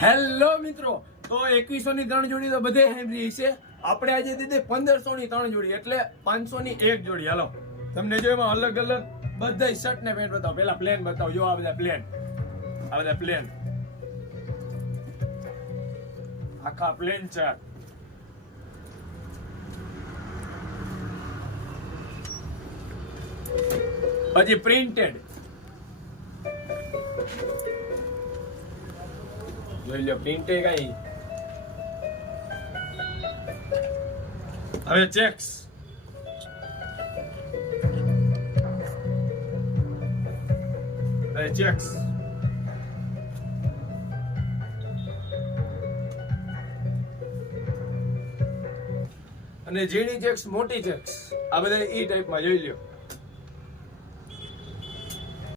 Hello મિત્રો, તો 2100 ની 3 જોડી તો બધે સાંભળી છે. આપણે આજે દીધી 1500 ની 3 જોડી એટલે 500 ની 1 જોડી. હાલો તમને જો એમાં અલગ અલગ બધા શર્ટ ને પેન્ટ બતાવો. પેલા પ્લેન બતાવો. જો આ બધા પ્લેન, આખા પ્લેન છે. પછી પ્રિન્ટેડ જોઈ લો, પ્રિન્ટેડ કઈ. હવે ચેક્સ, ચેક્સ અને ઝીણી ચેક્સ, મોટી ચેક્સ, આ બધા ઈ ટાઈપમાં જોઈ લ્યો.